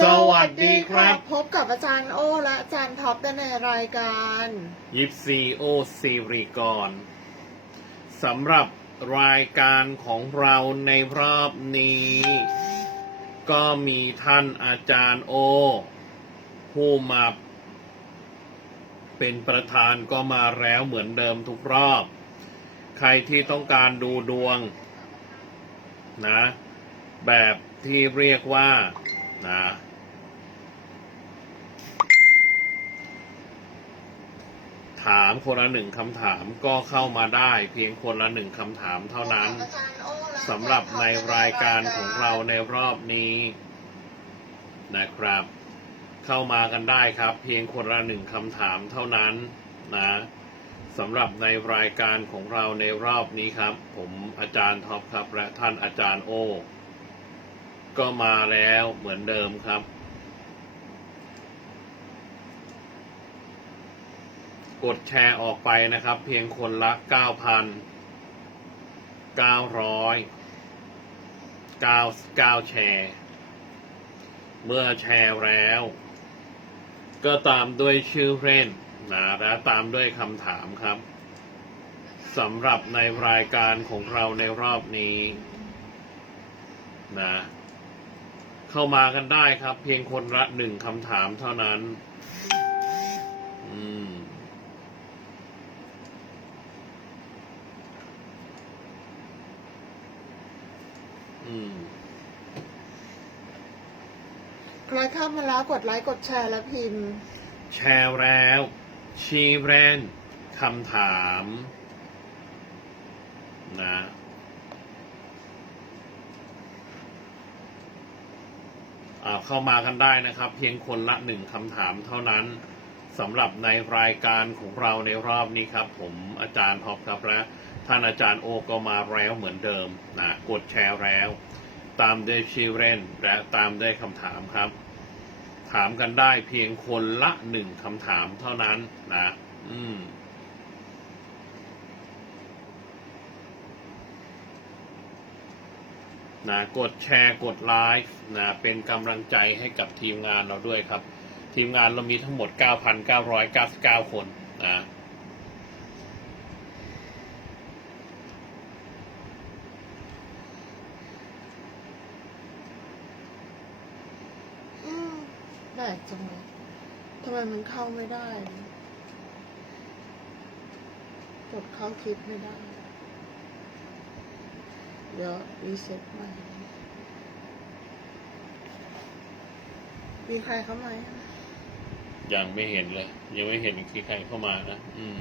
สวัสดีครับ พบกับอาจารย์โอและอาจารย์ท็อปในรายการยิปซีโอซีรีกรสำหรับรายการของเราในรอบนี้ ก็มีท่านอาจารย์โอ ผู้มาเป็นประธานก็มาแล้วเหมือนเดิมทุกรอบ ใครที่ต้องการดูดวง นะ แบบที่เรียกว่า นะถามคนละหนึ่งคำถามก็เข้ามาได้เพียงคนละหนึ่งคำถามเท่านั้นสำหรับในรายการของเราในรอบนี้นะครับ เข้ามากันได้ครับ เพียงคนละหนึ่งคำถามเท่านั้นนะสำหรับในรายการของเราในรอบนี้ครับ ผมอาจารย์ท็อปครับ และท่านอาจารย์โอ ก็มาแล้วเหมือนเดิมครับ กดแชร์ออกไปนะครับ เพียงคนละ 9,900 99แชร์ เมื่อแชร์แล้ว ก็ตามด้วยชื่อเล่นนะและตามด้วยคำถามครับสำหรับในรายการของเราในรอบนี้นะ เข้ามากันได้ครับ เพียงคนละหนึ่งคำถามเท่านั้น อืมอืมใครเข้ามาแล้วกดไลค์กดแชร์และพิมพ์ แชร์แล้ว ชีแรนคำถาม นะอ่า เข้ามากันได้นะครับ เพียงคนละหนึ่งคำถามเท่านั้นสำหรับในรายการของเราในรอบนี้ครับ ผมอาจารย์ท็อปครับและท่านอาจารย์โอก็มาแล้วเหมือนเดิมนะกดแชร์แล้ว ตามด้วยชื่อเล่นและตามด้วยคำถามครับ ถามกันได้เพียงคนละหนึ่งคำถามเท่านั้นนะ อืม นะกดแชร์กดไลค์นะเป็นกำลังใจให้กับทีมงานเราด้วยครับ ทีมงานเรามีทั้งหมด 9,999 คนนะอืมแปลกจังเลยทำไมมันเข้าไม่ได้ กดเข้าคลิปไม่ได้ เดี๋ยวรีเซ็ตใหม่มีใครเข้ามายังยังไม่เห็นเลย ยังไม่เห็นที่ใครเข้ามานะอืม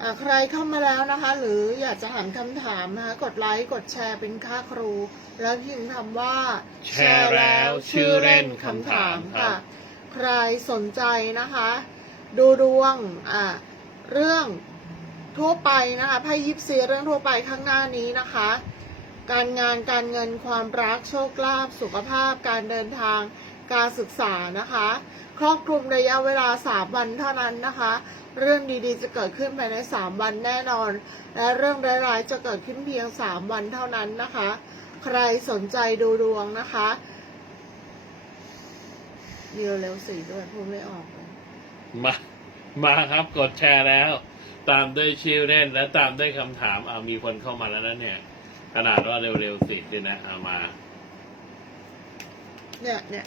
อ่าใครเข้ามาแล้วนะคะ หรืออยากจะถามคำถามนะคะกดไลค์กดแชร์เป็นค่าครู แล้วพิมพ์คำว่า แชร์แล้วชื่อเล่นคำถามครับใครสนใจนะคะ ดูดวงอ่าเรื่องทั่วไปนะคะไพ่ยิปซีเรื่องทั่วไปข้างหน้านี้นะคะ การงานการเงินความรักโชคลาภสุขภาพ การเดินทางการศึกษานะคะ ครอบคลุมระยะเวลา 3 วันเท่านั้นนะคะ เรื่องดีๆจะเกิดขึ้นภายใน 3 วันแน่นอน และเรื่องร้ายๆจะเกิดขึ้นเพียง 3 วันเท่านั้นนะคะ ใครสนใจดูดวงนะคะเร็วเร็วสีด้วยพูดไม่ออกเลยมามาครับกดแชร์แล้ว ตามด้วยชื่อเล่นและตามด้วยคำถามอามีคนเข้ามาแล้วนะเนี่ย ขนาดว่าเร็วๆสิด้วยนะเอามา เนี่ยเนี่ย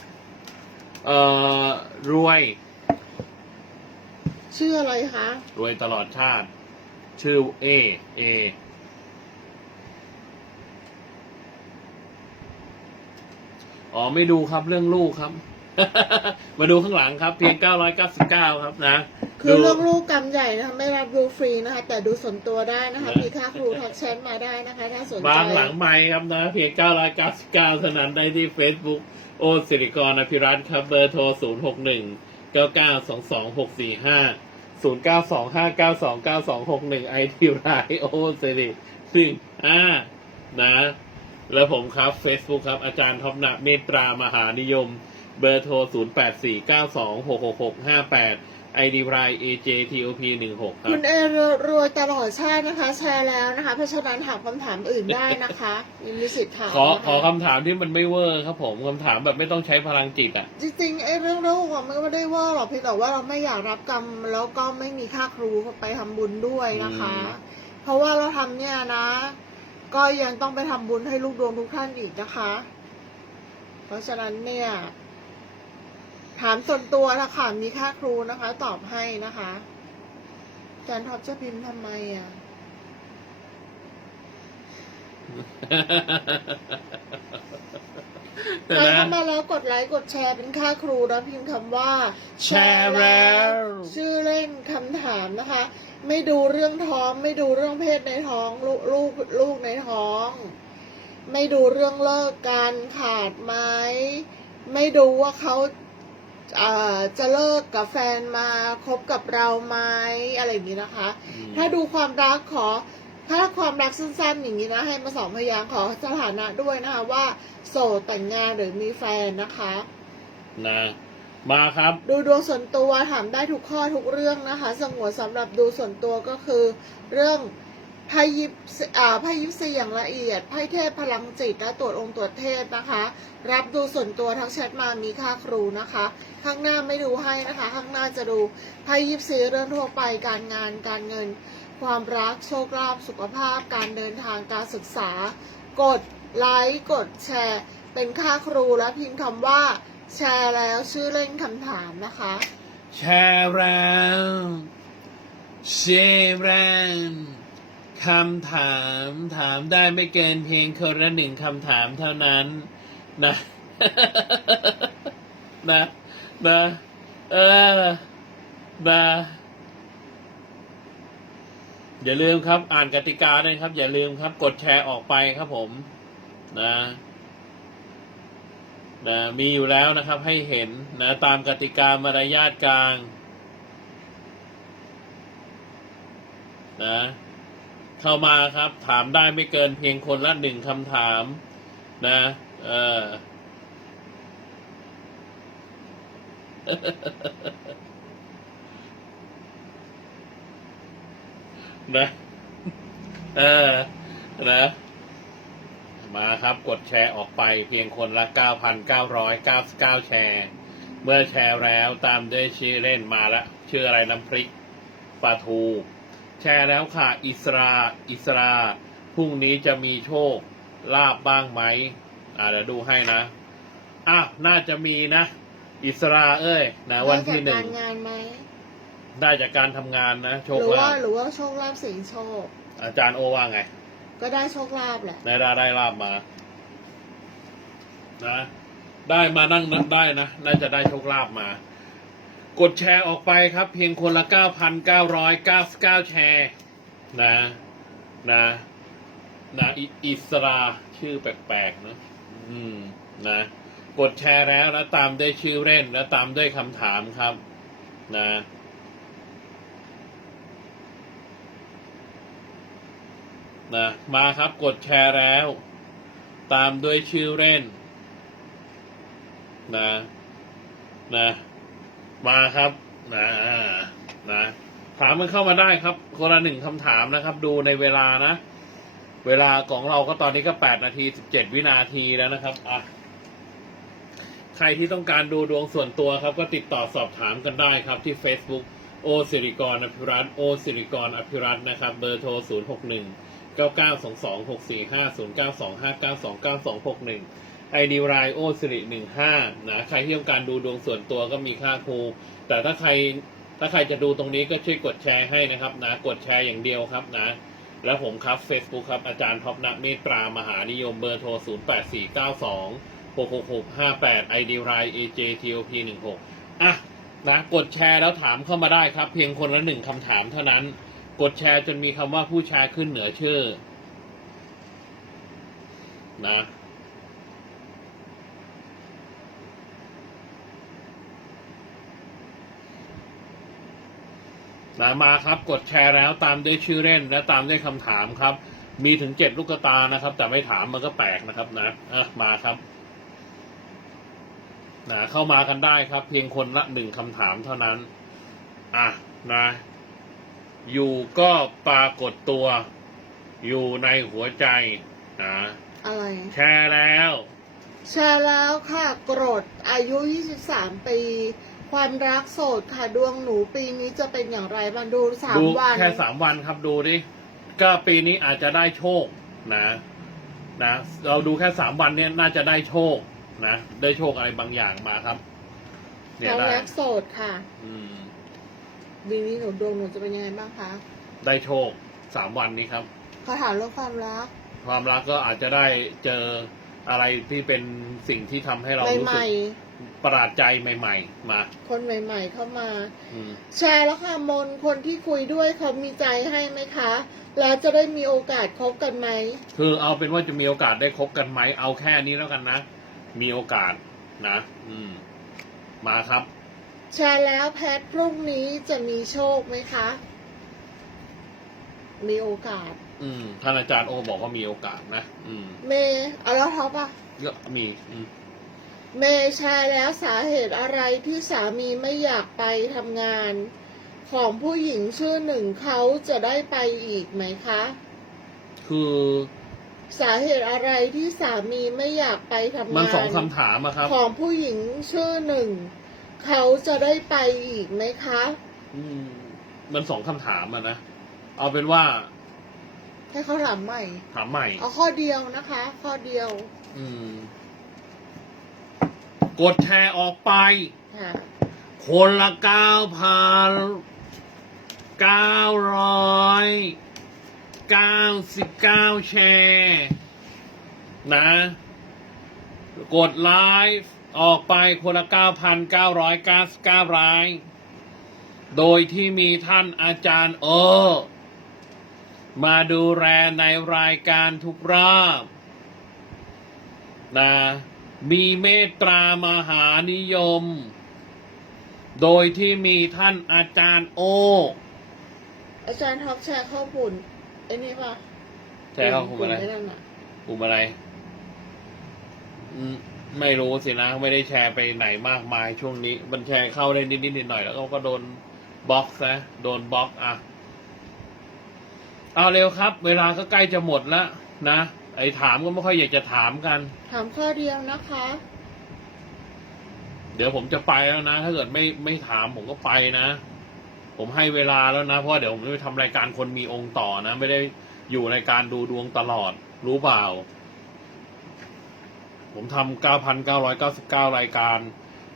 เอ่อรวย ชื่ออะไรคะรวยตลอดชาติ ชื่อเอ เอ อ๋อไม่ดูครับเรื่องลูกครับ มาดูข้างหลังครับเพียง 999 ครับนะคือเรื่องดูลูกกรรมใหญ่นะคะไม่รับดูฟรีนะคะ แต่ดูส่วนตัวได้นะคะนะมีค่าครูทักแชทมาได้นะคะ ถ้าสนใจบางหลังไม้ครับนะ เพียง 999 เท่านั้นได้ที่ Facebook โอสิริกรอภิรัตน์ครับเบอร์โทร 061 9922645 0925929261 ไอทีไรโอสิริซึ่งอ่านะ แล้วผมครับ Facebook ครับอาจารย์ท็อปนะเมตตามหานิยม เบอร์โทร 0 8 4 9 2 6 6 6 5 8 ID ราย AJTOP 1 6ครัคุบณเอรวยตลอดชาตินะคะ แชร์แล้วนะคะ เพราะฉะนั้นถามคำถามอื่นได้นะคะยังมีสิทธิ์ถามขอนะคะขอคำถามที่มันไม่เวอร์ครับผมคำถามแบบไม่ต้องใช้พลังจิตอะ จริงๆไอ้เรื่องโรคอะมันก็ไม่ได้ว่าหรอกเพียงแต่ว่าเราไม่อยากรับกรรม แล้วก็ไม่มีค่าครูไปทำบุญด้วยนะคะ อืม เพราะว่าเราทำเนี่ยนะ ก็ยังต้องไปทำบุญให้ลูกดวงทุกท่านอีกนะคะ เพราะฉะนั้นเนี่ย ถามส่วนตัวละค่ะมีค่าครูนะคะ ตอบให้นะคะอาจารย์ท็อปจะพิมพ์ทำไมอะแต่ใครนะเข้ามาแล้วกดไลค์กดแชร์เป็นค่าครูแล้วพิมพ์คำว่าแชร์แล้ว ชื่อเล่นคำถามนะคะ ไม่ดูเรื่องท้อง ไม่ดูเรื่องเพศในท้อง ลูกลูกลูกในท้อง ไม่ดูเรื่องเลิกกันขาดไหมไม่ดูว่าเขาเอ่อ จะเลิกกับแฟนมาคบกับเราไหมอะไรอย่างนี้นะคะ ถ้าดูความรักขอถ้าความรักสั้นๆอย่างนี้นะให้มาสองพยางค์ขอสถานะด้วยนะคะว่า โสดแต่งงานหรือมีแฟนนะคะนะมาครับ ดูดวงส่วนตัวถามได้ทุกข้อทุกเรื่องนะคะสงวนสำหรับดูส่วนตัวก็คือเรื่อง ไพ่ยิปไพ่ยิปซีอย่างละเอียด ไพ่เทพพลังจิตและตรวจองค์ตรวจเทพนะคะ รับดูส่วนตัวทั้งแชทมามีค่าครูนะคะ ข้างหน้าไม่ดูให้นะคะ ข้างหน้าจะดูไพ่ยิปซีเรื่องทั่วไปการงานการเงิน ความรักโชคลาภสุขภาพ การเดินทางการศึกษา กดไลค์กดแชร์ เป็นค่าครูและพิมพ์คำว่า แชร์แล้วชื่อเล่นคำถามนะคะ แชร์แล้วแชร์แล้ว คำถามถามได้ไม่เกินเพียงคนละหนึ่งคำถามเท่านั้น นะ นะนะเออนะอย่าลืมครับ อ่านกติกาด้วยครับ อย่าลืมครับ กดแชร์ออกไปครับผม นะนะมีอยู่แล้วนะครับให้เห็นนะตามกติกามารยาทกลาง นะ เข้ามาครับ ถามได้ไม่เกินเพียงคนละหนึ่งคำถามนะเออนะเออนะมาครับกดแชร์ออกไปเพียงคนละ 9,999 แชร์ เมื่อแชร์แล้วตามด้วยชื่อเล่นมาล้วชื่ออะไรน้ำพริกปลาทู แชร์แล้วค่ะ อิสรา อิสราพรุ่งนี้จะมีโชคลาบบ้างไหมอ่าเดี๋ยวดูให้นะอะน่าจะมีนะ อิสราเอ้ยนะ วันที่หนึ่ได้จากงการงานไหมได้จากการทำงานนะโชหครือลาว่าภหรือว่าโชคลาภเสียงโชค อาจารย์โอว่าไง ก็ได้โชคลาภแหละได้ได้ได้ลาบมา นะ ได้มานั่งนับได้นะน่าจะได้โชคลาภมา กดแชร์ออกไปครับ เพียงคนละ 9,999 แชร์ นะนะนะอิอิสราชื่อแปลกๆนะอืมนะกดแชร์แล้วแล้วตามด้วยชื่อเล่นแล้วตามด้วยคำถามครับ นะนะมาครับกดแชร์แล้ว ตามด้วยชื่อเล่น นะ นะ มาครับนะนะถามมันเข้ามาได้ครับ คนละหนึ่งคำถามนะครับ ดูในเวลานะ เวลาของเราก็ตอนนี้ก็แปดนาทีสิบเจ็ดวินาทีแล้วนะครับอะใครที่ต้องการดูดวงส่วนตัวครับ ก็ติดต่อสอบถามกันได้ครับที่ Facebook โอสิริกรอภิรัตโอสิริกรอภิรัตน์นะครับ เบอร์โทร 0 6 1 9 9 2 2 6 4 5 0 9 2 5 9 2 9 2 6 1 ไอดีไรโอสิริ15นะใครที่ต้องการดูดวงส่วนตัวก็มีค่าครู แต่ถ้าใครถ้าใครจะดูตรงนี้ก็ช่วยกดแชร์ให้นะครับนะกดแชร์อย่างเดียวครับนะ แล้วผมครับ Facebook ครับ อาจารย์ท็อปนักเมตตามหานิยมเบอร์โทร 0 8 4 9 2 6 6 6 5 8 ID ไร AJTOP 16 อะนะกดแชร์แล้วถามเข้ามาได้ครับ เพียงคนละหนึ่งคำถามเท่านั้น กดแชร์จนมีคำว่าผู้แชร์ขึ้นเหนือชื่อ นะ นะมาครับกดแชร์แล้วตามด้วยชื่อเล่นและตามด้วยคำถามครับ มีถึงเจ็ดลูกตานะครับ แต่ไม่ถามมันก็แปลกนะครับนะอะมาครับนะเข้ามากันได้ครับ เพียงคนละหนึ่งคำถามเท่านั้น อะนะ อยู่ก็ปรากฏตัว อยู่ในหัวใจนะอะไร แชร์แล้ว แชร์แล้วค่ะกรดอายุ 23 ปี ความรักโสดค่ะดวงหนูปีนี้จะเป็นอย่างไรมาดูสามดูวันแค่สามวันครับดูดิก็ปีนี้อาจจะได้โชคนะนะเราดูแค่สามวันเนี่ยน่าจะได้โชคนะได้โชคอะไรบางอย่างมาครับเนี่คยวามได้รักโสดค่ะอืม ปีนี้หนูดวงหนูจะเป็นยังไงบ้างคะได้โชคสามวันนี้ครับ เขาถามเรื่องความรัก ความรักก็อาจจะได้เจออะไรที่เป็นสิ่งที่ทำให้เรารู้ใหสึกม่ ประหลาดใจใหม่ ๆ มาๆคนใหม่ ๆ เข้ามา อืม แชร์แล้วค่ะมนคนที่คุยด้วยเขามีใจให้ไหมคะ แล้วจะได้มีโอกาสคบกันไหม คือเอาเป็นว่าจะมีโอกาสได้คบกันไหม เอาแค่นี้แล้วกันนะ มีโอกาสนะ อืม มาครับ แชร์แล้วแพทพรุ่งนี้จะมีโชคไหมคะ มีโอกาส อืมท่านอาจารย์โอบอกว่ามีโอกาสนะ อืมเมย์เอาแล้วท็อปอะก็มีอืม เมย์แชร์แล้วสาเหตุอะไรที่สามีไม่อยากไปทำงาน ของผู้หญิงชื่อหนึ่งเขาจะได้ไปอีกไหมคะ คือสาเหตุอะไรที่สามีไม่อยากไปทำงานมันสองคำถามอะครับ ของผู้หญิงชื่อหนึ่งเขาจะได้ไปอีกไหมคะ อืม มันสองคำถามอะนะ เอาเป็นว่า ให้เขาถามใหม่ ถามใหม่ เอาข้อเดียวนะคะ ข้อเดียว อืม กดแชร์ออกไป ค่ะ คนละเก้าพันเก้าร้อยเก้าสิบเก้าแชร์ นะ กดไลฟ์ออกไปคนละเก้าพันเก้าร้อยเก้าสิบเก้าราย โดยที่มีท่านอาจารย์เออ มาดูแลในรายการทุกรอบนะ มีเมตตามหานิยม โดยที่มีท่านอาจารย์โอ อาจารย์ท็อปแชร์ข้อมูลไอ้นี่ปะใช่ครับผมอะไรไอ้นั่นอะกลุ่มอะไร อืมไม่รู้สินะ ไม่ได้แชร์ไปไหนมากมายช่วงนี้ มันแชร์เข้าได้นิดๆหน่อยๆแล้วก็โดนบล็อกซะโดนบล็อกอะ เอาเร็วครับ เวลาก็ใกล้จะหมดแล้วนะ ไอ้ถามก็ไม่ค่อยอยากจะถามกัน ถามข้อเดียวนะคะ เดี๋ยวผมจะไปแล้วนะ ถ้าเกิดไม่ไม่ถามผมก็ไปนะ ผมให้เวลาแล้วนะ เพราะเดี๋ยวผมจะไปทำรายการคนมีองค์ต่อนะ ไม่ได้อยู่รายการดูดวงตลอด รู้เปล่า ผมทำเก้าพันเก้าร้อยเก้าสิบเก้ารายการ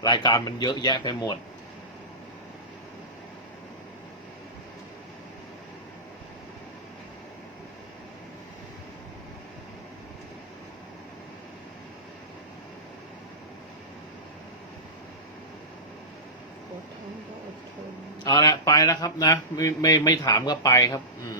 รายการมันเยอะแยะไปหมด อดทนก็อดทน เอาละไป แล้วครับนะ ไม่ไม่ไม่ถามก็ไปครับ อืม